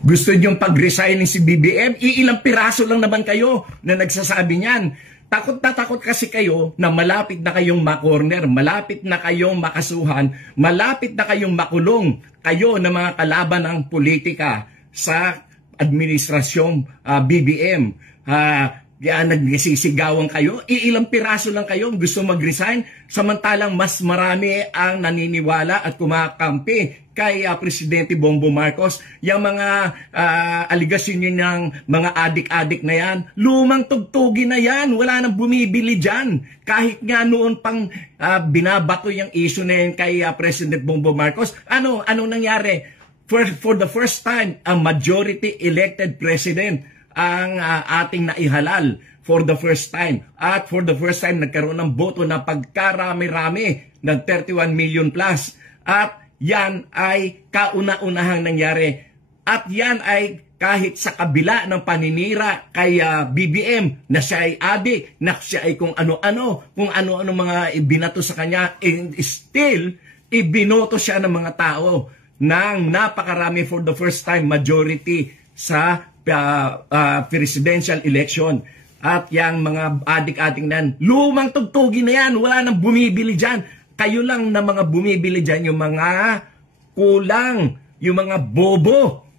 Gusto niyong pag-resignin si BBM? Iilang piraso lang naman kayo na nagsasabi niyan. Takot na takot kasi kayo na malapit na kayong makorner, malapit na kayong makasuhan, malapit na kayong makulong kayo na mga kalaban ng politika sa administrasyong BBM. Yan, nagsisigawan kayo, iilang piraso lang kayo gusto mag-resign, samantalang mas marami ang naniniwala at kumakampi kay Presidente Bongbong Marcos. Yung mga aligasyon nyo ng mga adik-adik na yan, lumang tugtugi na yan, wala nang bumibili dyan. Kahit nga noon pang binabato yung issue na yan kay President Bongbong Marcos, anong nangyari? For the first time, a majority elected president ang ating naihalal for the first time. At for the first time, nagkaroon ng boto na pagkarami-rami ng 31 million plus. At yan ay kauna-unahang nangyari. At yan ay kahit sa kabila ng paninira kay BBM na siya ay adik, na siya ay kung ano-ano mga ibinato sa kanya, and still, ibinoto siya ng mga tao ng napakarami for the first time majority sa presidential election. At yung mga adik-adik nan, lumang tugtugi na yan, wala nang bumibili dyan. Kayo lang na mga bumibili dyan, yung mga kulang, yung mga bobo